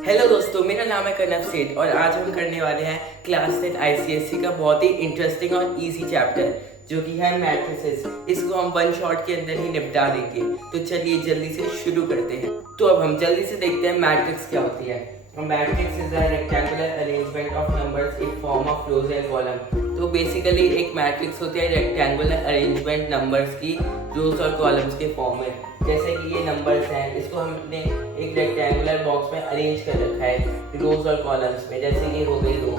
Hello दोस्तों, मेरा नाम है कनव सेठ और आज हम करने वाले हैं क्लास 10 आईसीएससी का बहुत ही इंटरेस्टिंग और इजी चैप्टर जो कि है मैट्रिसेस। इसको हम वन शॉट के अंदर ही निपटा देंगे। तो चलिए जल्दी से शुरू करते हैं। तो अब हम जल्दी से देखते हैं मैट्रिक्स क्या होती है। Matrix is a rectangular arrangement of numbers in form of rose and column. तो बेसिकली एक मैट्रिक्स होती है रेक्टेंगुलर अरेंजमेंट नंबर्स की रोज और कॉलम्स के फॉर्म में। जैसे कि ये नंबर्स हैं, इसको हमने एक रेक्टेंगुलर बॉक्स में अरेंज कर रखा है रोज और कॉलम्स में। जैसे ये हो गई रो,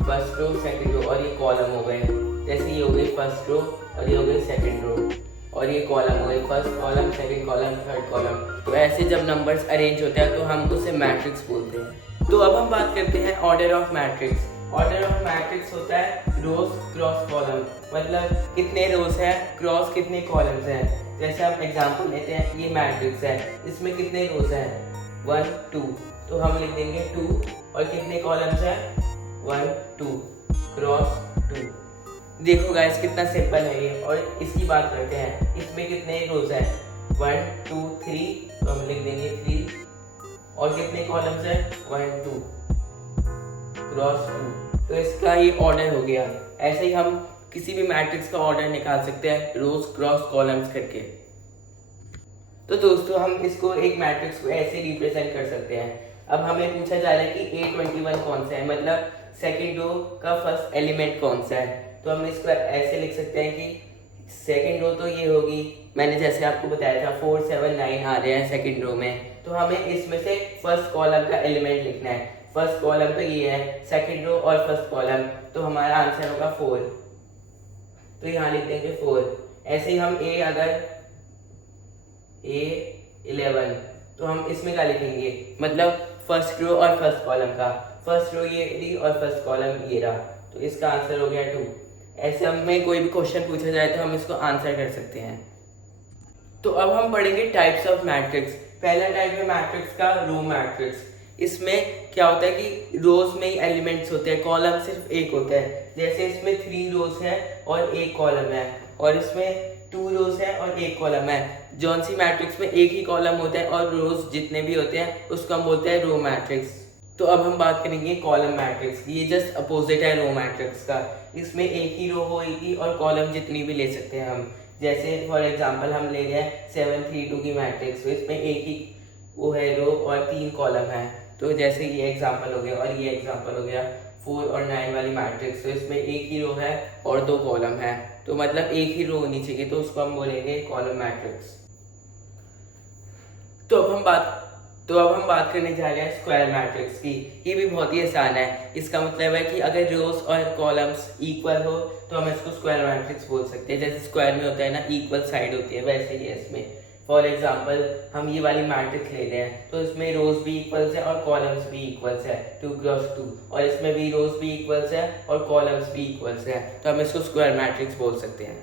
फर्स्ट रो सेकंड रो, और ये कॉलम हो गए। जैसे ये हो गई फर्स्ट रो और ये हो गई सेकंड रो, और ये कॉलम हो गई first column second column third column. तो ऐसे जब नंबर्स अरेंज होते हैं तो हम उसे मैट्रिक्स बोलते हैं। तो अब हम बात करते हैं order of matrix. Order of matrix होता है रोज क्रॉस कॉलम, मतलब कितने रोज है क्रॉस कितने कॉलम्स हैं। जैसे हम एग्जांपल लेते हैं, ये मैट्रिक्स है, इसमें कितने रोज हैं 1 2, तो हम लिख देंगे 2, और कितने कॉलम्स हैं 1 2 क्रॉस 2। देखो गाइस कितना सिंपल है ये। और इसकी बात करते हैं, इसमें कितने रोज हैं 1 2 3, तो हम लिख देंगे 3, और कितने कॉलम्स हैं 1 2 क्रॉस 2। तो इसका ये ऑर्डर हो गया। ऐसे ही हम किसी भी मैट्रिक्स का ऑर्डर निकाल सकते हैं रोज क्रॉस कॉलम्स करके। तो दोस्तों हम इसको एक मैट्रिक्स को ऐसे रिप्रेजेंट कर सकते हैं। अब हमें पूछा जा रहा है कि A21 कौन सा है, मतलब सेकंड रो का फर्स्ट एलिमेंट कौन सा है। तो हम इसको ऐसे लिख सकते हैं कि सेकंड रो तो ये होगी, मैंने जैसे आपको बताया था 4 7 9 आ रहे हैं सेकंड रो में। तो हमें इसमें से फर्स्ट कॉलम का एलिमेंट लिखना है। फर्स्ट कॉलम तो ये है, सेकंड रो और फर्स्ट कॉलम, तो हमारा आंसर होगा 4। तो यहाँ लिख देंगे 4। ऐसे ही हम अगर A11, तो हम इसमें क्या लिखेंगे, मतलब फर्स्ट रो और फर्स्ट कॉलम का। फर्स्ट रो ये रही और फर्स्ट कॉलम ये रहा, तो इसका आंसर हो गया 2। ऐसे हमें कोई भी क्वेश्चन पूछा जाए तो हम इसको आंसर कर सकते हैं। तो अब हम पढ़ेंगे टाइप्स ऑफ मैट्रिक्स। पहला टाइप है मैट्रिक्स का रो मैट्रिक्स। इसमें क्या होता है कि रोज में ही एलिमेंट्स होते हैं, कॉलम सिर्फ एक होता है। जैसे इसमें 3 रोज है और एक कॉलम है, और इसमें 2 रोज है और एक कॉलम है। जौन सी मैट्रिक्स में एक ही कॉलम होता है और रोज जितने भी होते हैं उसको हम बोलते हैं रो मैट्रिक्स। तो अब हम बात करेंगे कॉलम मैट्रिक्स की। ये जस्ट अपोजिट है रो मैट्रिक्स का। इसमें एक ही रो होगी और कॉलम जितनी भी ले सकते हैं हम। जैसे फॉर एग्जांपल हम ले रहे हैं 7 3 2 की मैट्रिक्स, तो इसमें एक ही वो है रो और 3 कॉलम है। तो जैसे ये एग्जांपल हो गया और ये एग्जांपल हो गया 4 और 9 वाली मैट्रिक्स, तो इसमें एक ही रो है और 2 कॉलम है, तो मतलब एक ही रो होनी चाहिए, तो उसको हम बोलेंगे कॉलम मैट्रिक्स। तो अब हम बात करने जा रहे हैं स्क्वायर मैट्रिक्स की। ये भी बहुत ही आसान है। इसका मतलब है कि अगर रोज और कॉलम्स इक्वल हो तो हम इसको स्क्वायर मैट्रिक्स बोल सकते हैं। जैसे स्क्वायर में होता है ना, इक्वल साइड होती है, वैसे ही है इसमें। फॉर एग्जाम्पल हम ये वाली मैट्रिक्स ले रहे हैं, तो इसमें रोज भी इक्वल्स है और कॉलम्स भी इक्वल्स है 2 क्रॉस 2, और इसमें भी रोज भी इक्वल्स है और कॉलम्स भी इक्वल्स है, तो हम इसको स्क्वायर मैट्रिक्स बोल सकते हैं।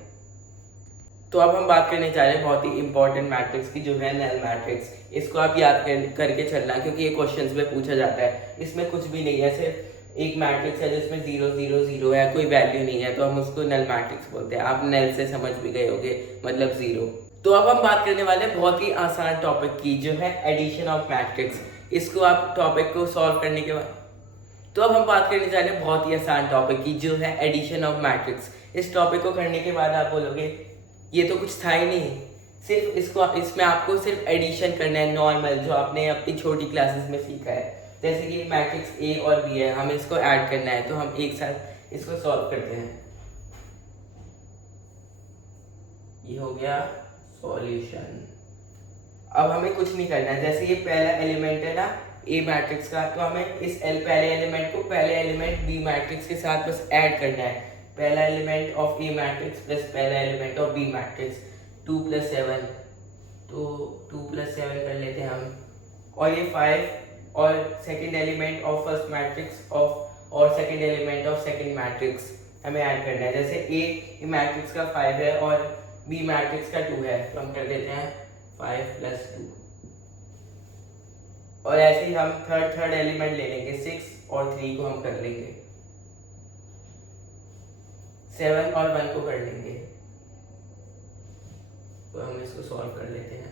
तो अब हम बात करने जा रहे हैं बहुत ही इंपॉर्टेंट मैट्रिक्स की, जो है नल मैट्रिक्स। इसको आप याद करके चलना, क्योंकि ये क्वेश्चंस में पूछा जाता है। इसमें कुछ भी नहीं है, सिर्फ एक मैट्रिक्स है जिसमें 0 0 0 है, कोई वैल्यू नहीं है, तो हम उसको नल मैट्रिक्स बोलते हैं। आप नल से समझ भी गए होगे, मतलब 0। तो अब हम बात करने वाले हैं बहुत ही आसान टॉपिक की, जो है एडिशन ऑफ मैट्रिक्स। इसको आप टॉपिक को सॉल्व करने के बाद, तो अब हम बात करने जा रहे हैं बहुत ही आसान टॉपिक की, जो है एडिशन ऑफ मैट्रिक्स। इस टॉपिक को करने के बाद आप बोलोगे ये तो कुछ था ही नहीं, सिर्फ इसमें आपको सिर्फ एडिशन करना है, नॉर्मल, जो आपने अपनी छोटी क्लासेस में सीखा है। जैसे कि मैट्रिक्स ए और बी है, हमें इसको ऐड करना है, तो हम एक साथ इसको सॉल्व करते हैं। ये हो गया सॉल्यूशन। अब हमें कुछ नहीं करना है। जैसे ये पहला एलिमेंट है ना ए मैट्रिक्स का, तो हमें इस पहले एलिमेंट को पहले एलिमेंट बी मैट्रिक्स के साथ बस ऐड करना है। पहला element of A matrix plus पहला एलिमेंट ऑफ बी मैट्रिक्स, 2 + 7, तो 2 + 7 कर लेते हैं हम, और ये 5 और second element of first matrix of और second element of second matrix हमें ऐड करना है। जैसे ए मैट्रिक्स का 5 है और बी मैट्रिक्स का 2 है, तो हम कर देते हैं 5 + 2, और ऐसे ही हम थर्ड एलिमेंट ले लेंगे 6 और 3 को हम कर लेंगे, 7 और 1 को कर लेंगे, तो हम इसको सॉल्व कर लेते हैं।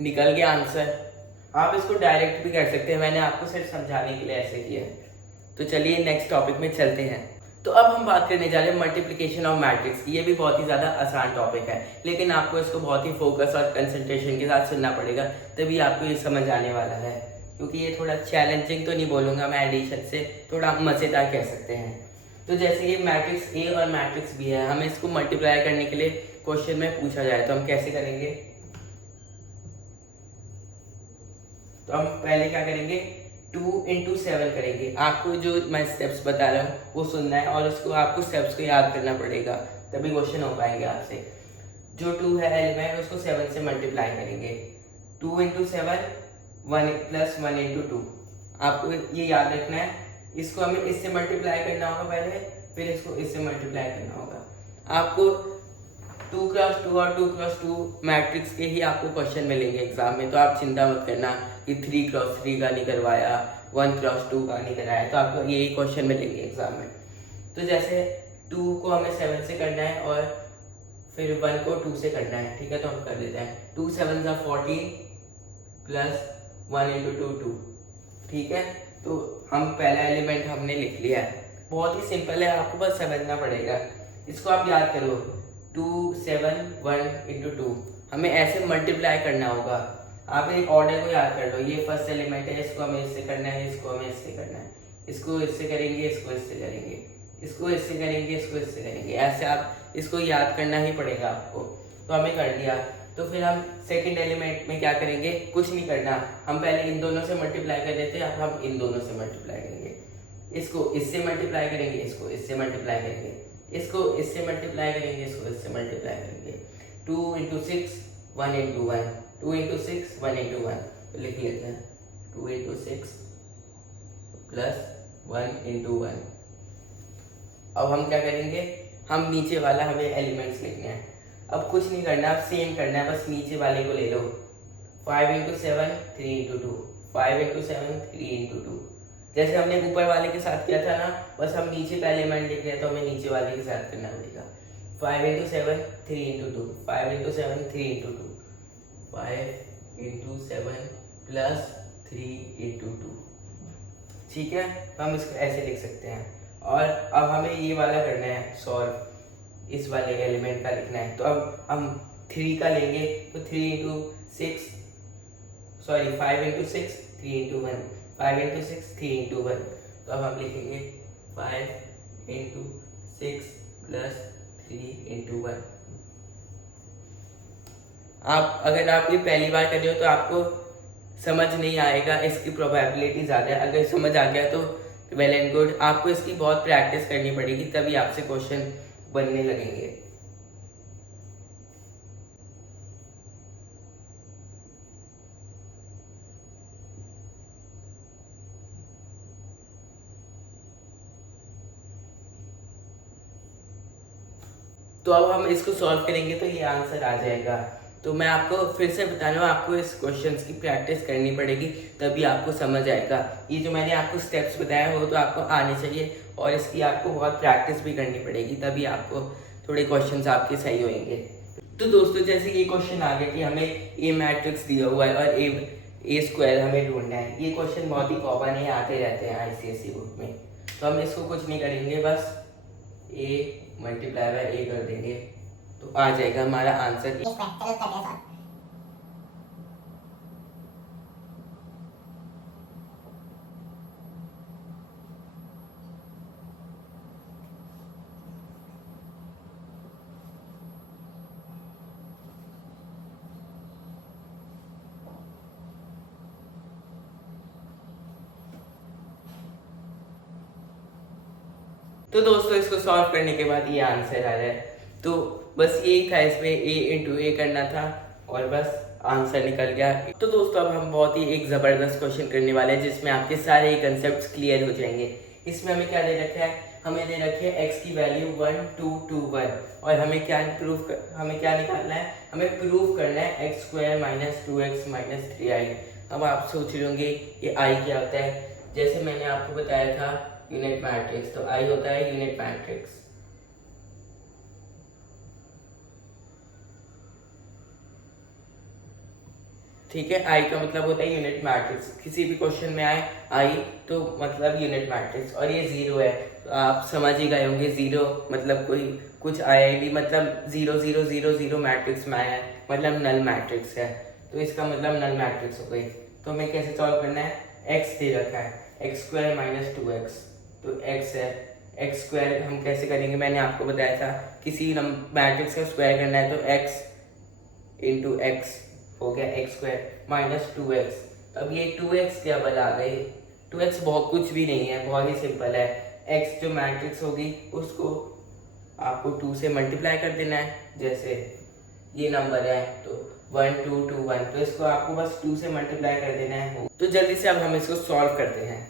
निकल गया आंसर। आप इसको डायरेक्ट भी कर सकते हैं, मैंने आपको सिर्फ समझाने के लिए ऐसे किया है। तो चलिए नेक्स्ट टॉपिक में चलते हैं। तो अब हम बात करने जा रहे हैं मल्टीप्लिकेशन ऑफ मैट्रिक्स की। ये भी बहुत ही ज़्यादा आसान टॉपिक है, लेकिन आपको इसको बहुत ही फोकस और कंसंट्रेशन के साथ सुनना पड़ेगा, तभी आपको ये समझ आने वाला है। क्योंकि ये थोड़ा चैलेंजिंग तो नहीं बोलूँगा मैं, एडिशन से थोड़ा मज़ेदार कह सकते हैं। तो जैसे ये मैट्रिक्स ए और मैट्रिक्स बी है, हमें इसको मल्टीप्लाई करने के लिए क्वेश्चन में पूछा जाए तो हम कैसे करेंगे। तो हम पहले क्या करेंगे, 2 इंटू 7 करेंगे। आपको जो मैं स्टेप्स बता रहा हूँ वो सुनना है और उसको आपको स्टेप्स को याद करना पड़ेगा, तभी क्वेश्चन हो पाएंगे आपसे। जो 2 है एलिमेंट, उसको 7 से मल्टीप्लाई करेंगे। 2 इंटू 7 1 प्लस 1 इंटू 2। आपको ये याद रखना है। इसको हमें इससे मल्टीप्लाई करना होगा पहले, फिर इसको इससे मल्टीप्लाई करना होगा। आपको 2x2 और 2x2 मैट्रिक्स के ही आपको क्वेश्चन मिलेंगे एग्जाम में, तो आप चिंता मत करना कि 3x3 का नहीं करवाया, 1x2 का नहीं कराया, तो आपको यही क्वेश्चन मिलेंगे एग्जाम में। तो जैसे 2 को हमें 7 से करना है और फिर 1 को 2 से करना है, ठीक है। तो हम कर देते हैं 2 7 14 प्लस 1 इंटू 2 2, ठीक है। तो हम पहला एलिमेंट हमने लिख लिया है, बहुत ही सिंपल है, आपको बस समझना पड़ेगा। इसको आप याद करो, 2 7 1 इंटू 2, हमें ऐसे मल्टीप्लाई करना होगा। आप एक ऑर्डर को याद कर लो, ये फर्स्ट एलिमेंट है, इसको हमें इससे करना है, इसको हमें इससे करना है, इसको इससे करेंगे, इसको इससे करेंगे, इसको इससे करेंगे, इसको इससे करेंगे, ऐसे आप इसको याद करना ही पड़ेगा आपको। तो हमें कर दिया, तो फिर हम सेकंड एलिमेंट में क्या करेंगे, कुछ नहीं करना, हम पहले इन दोनों से मल्टीप्लाई कर देते हैं, अब हम इन दोनों से मल्टीप्लाई करेंगे। इसको इससे मल्टीप्लाई करेंगे, इसको इससे मल्टीप्लाई करेंगे, इसको इससे मल्टीप्लाई करेंगे, इसको इससे मल्टीप्लाई करेंगे। 2 इंटू 6 1 इंटू 1, 2 इंटू 6 1 इंटू 1, तो लिख लेते हैं 2 इंटू 6 प्लस 1 इंटू 1। अब हम क्या करेंगे, हम नीचे वाला हमें एलिमेंट्स लिखने हैं। अब कुछ नहीं करना, अब सेम करना है, बस नीचे वाले को ले लो। 5 इंटू 7 3 इंटू 2, 5 इंटू 7 3 इंटू 2। जैसे हमने ऊपर वाले के साथ किया था ना, बस हम नीचे का एलिमेंट लिख रहे हैं, तो हमें नीचे वाले के साथ करना पड़ेगा। 5 into 7 3 into 2, 5 into 7 3 into 2, 5 into 7 plus 3 into 2, ठीक है। तो हम इसको ऐसे लिख सकते हैं। और अब हमें ये वाला करना है सॉल्व, इस वाले एलिमेंट का लिखना है। तो अब हम 3 का लेंगे, तो 3 into 6 sorry 5 into 6 3 into 1, 5 into 6 3 into 1। तो अब हम लिखेंगे 5 इंटू 6 प्लस 3 इंटू 1। आप अगर आप ये पहली बार कर रहे हो तो आपको समझ नहीं आएगा, इसकी प्रोबेबिलिटी ज़्यादा है। अगर समझ आ गया तो वेल एंड गुड, आपको इसकी बहुत प्रैक्टिस करनी पड़ेगी, तभी आपसे क्वेश्चन बनने लगेंगे। तो अब हम इसको सॉल्व करेंगे तो ये आंसर आ जाएगा। तो मैं आपको फिर से बता रहा हूँ, आपको इस क्वेश्चंस की प्रैक्टिस करनी पड़ेगी, तभी आपको समझ आएगा। ये जो मैंने आपको स्टेप्स बताया हो तो आपको आने चाहिए, और इसकी आपको बहुत प्रैक्टिस भी करनी पड़ेगी, तभी आपको थोड़े क्वेश्चंस आपके सही होंगे। तो दोस्तों जैसे ये क्वेश्चन आ गया कि हमें ए मैट्रिक्स दिया हुआ है और ए स्क्वायर हमें ढूंढना है। ये क्वेश्चन बहुत ही कॉमन है, आते रहते हैं ICSE बुक में। तो हम इसको कुछ नहीं करेंगे, बस ए मल्टीप्लाई बाय ए कर देंगे, तो आ जाएगा हमारा आंसर। तो दोस्तों इसको सॉल्व करने के बाद ये आंसर आ रहा है। तो बस यही था, इसमें ए इंटू ए करना था और बस आंसर निकल गया। तो दोस्तों अब हम बहुत ही एक ज़बरदस्त क्वेश्चन करने वाले हैं, जिसमें आपके सारे कंसेप्ट क्लियर हो जाएंगे। इसमें हमें क्या दे रखा है, हमें दे रखी है x की वैल्यू 1 2 2 1, और हमें क्या निकालना है, हमें प्रूफ करना है x square minus 2x minus 3i। अब आप सोच रहे होंगे ये i क्या होता है। जैसे मैंने आपको बताया था यूनिट मैट्रिक्स, तो i होता है यूनिट मैट्रिक्स। ठीक है। आई का मतलब होता है यूनिट मैट्रिक्स, किसी भी क्वेश्चन में आए आई तो मतलब यूनिट मैट्रिक्स। और ये जीरो है तो आप समझ ही गए होंगे, जीरो मतलब कोई कुछ आया ही नहीं, मतलब 0 0 0 0 मैट्रिक्स में आया है, मतलब नल मैट्रिक्स है, तो इसका मतलब नल मैट्रिक्स हो गई। तो हमें कैसे सॉल्व करना है, एक्स दे रखा है, एक्स स्क्वायर माइनस 2x, तो एक्स है, एक्स स्क्वायर हम कैसे करेंगे, मैंने आपको बताया था किसी मैट्रिक्स का स्क्वायर करना है तो एक्स इंटू एक्स हो गया एक्स स्क्वायर माइनस 2x। तो अब ये 2x क्या बल आ गई, 2x बहुत कुछ भी नहीं है, बहुत ही सिंपल है। x जो मैट्रिक्स होगी उसको आपको 2 से मल्टीप्लाई कर देना है, जैसे ये नंबर है तो 1 2 2 1, तो इसको आपको बस 2 से मल्टीप्लाई कर देना है। तो जल्दी से अब हम इसको सॉल्व करते हैं।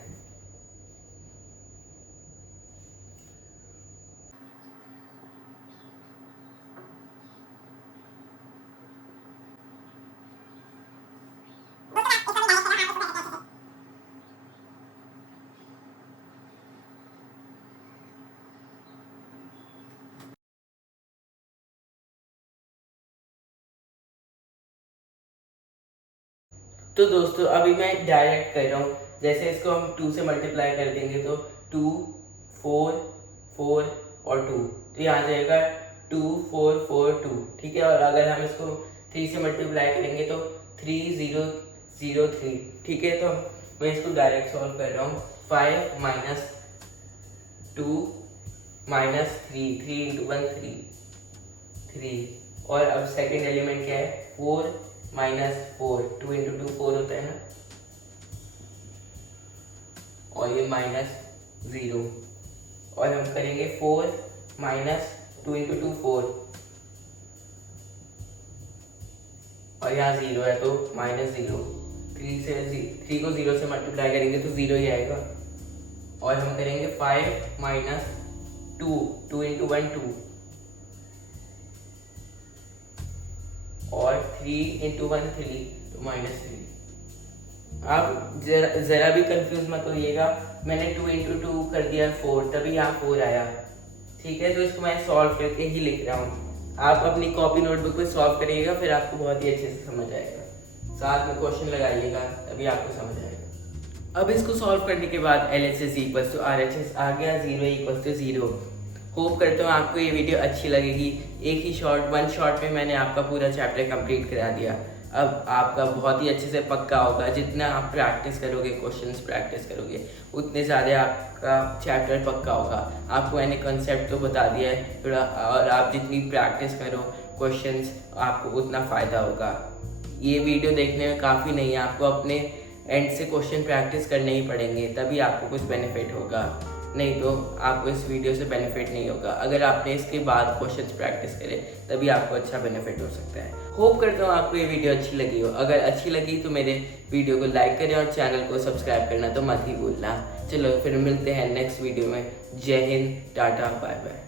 तो दोस्तों अभी मैं डायरेक्ट कर रहा हूँ, जैसे इसको हम 2 से मल्टीप्लाई कर देंगे तो 2 4 4 और 2, तो ये आ जाएगा 2 4 4 2, ठीक है। और अगर हम इसको 3 से मल्टीप्लाई करेंगे तो 3 0 0 3, ठीक है। तो मैं इसको डायरेक्ट सॉल्व कर रहा हूँ, 5 माइनस 2 माइनस 3, 3 इंटू 1 3, और अब सेकेंड एलिमेंट क्या है, 4 माइनस 4, 2 इंटू 2 4 होता है ना, और ये माइनस 0, और हम करेंगे 4 माइनस 2 इंटू 2 4, और यहाँ 0 है तो माइनस 0, 3 को 0 से मल्टीप्लाई करेंगे तो 0 ही आएगा। और हम करेंगे 5 माइनस 2, 2 इंटू 1 2, और 3 इंटू 1 3, तो माइनस 3। आप जरा भी कंफ्यूज मत होइएगा, मैंने 2 इंटू 2 कर दिया 4, तभी यहाँ 4 आया, ठीक है। तो इसको मैं सॉल्व करके ही लिख रहा हूँ, आप अपनी कॉपी नोटबुक पे सॉल्व करिएगा, फिर आपको बहुत ही अच्छे से समझ आएगा, साथ में क्वेश्चन लगाइएगा तभी आपको समझ आएगा। अब इसको सॉल्व करने के बाद LHS इक्वल्स टू RHS आ गया, 0 इक्वल्स टू 0। होप करता हूँ आपको ये वीडियो अच्छी लगेगी। एक ही वन शॉट में मैंने आपका पूरा चैप्टर कंप्लीट करा दिया। अब आपका बहुत ही अच्छे से पक्का होगा, जितना आप प्रैक्टिस करोगे, क्वेश्चंस प्रैक्टिस करोगे, उतने ज़्यादा आपका चैप्टर पक्का होगा। आपको मैंने कंसेप्ट तो बता दिया है थोड़ा, और आप जितनी प्रैक्टिस करो क्वेश्चंस, आपको उतना फ़ायदा होगा। ये वीडियो देखने में काफ़ी नहीं है, आपको अपने एंड से क्वेश्चन प्रैक्टिस करने ही पड़ेंगे, तभी आपको कुछ बेनिफिट होगा, नहीं तो आपको इस वीडियो से बेनिफिट नहीं होगा। अगर आपने इसके बाद क्वेश्चंस प्रैक्टिस करे तभी आपको अच्छा बेनिफिट हो सकता है। होप करता हूँ आपको ये वीडियो अच्छी लगी हो। अगर अच्छी लगी तो मेरे वीडियो को लाइक करें और चैनल को सब्सक्राइब करना तो मत ही भूलना। चलो फिर मिलते हैं नेक्स्ट वीडियो में। जय हिंद, टाटा, बाय बाय।